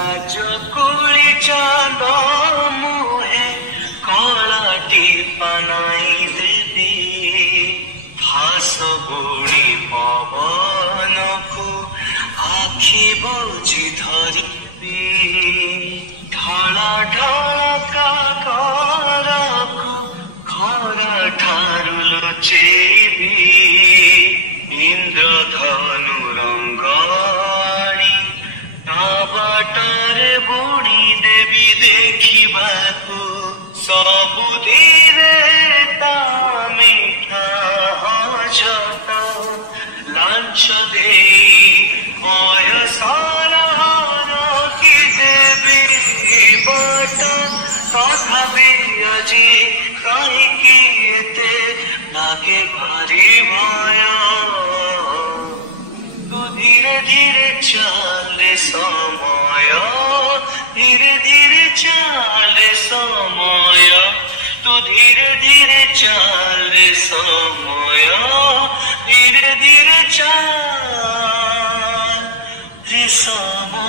আজ কুড়ি চাঁদ মুহে কলাটি পানাই দেবী ভাস বুড়ি পবনকু আখি বুঝি ধরিবি ঢলা ঢলা কাকরকু খরা ঠারু লুচেবি ইন্দ্রধনু রঙ্গ বাটারে বুড়ি দেবী দেখিবাকু ସବୁ ଧୀରେ ତା ମିଠା ଅଝଟ ଲାଞ୍ଚ ଦେଇ ବୟସର ରଖି ଦେବି ବଟ ତଥାପି ଆଜି କାହିଁକି ଏତେ ଲାଗେ ଭାରି ଭୟ ତୁ ଧୀରେ ଧୀରେ ଚାଲେ ସମୟ ଧୀରେ ଧୀରେ ଚାଲେ ସମୟ ତୁ ଧୀରେ ଧୀରେ ଚାଲେ ସମୟ ଧୀରେ ଧୀରେ ଚାଲେ ସମୟ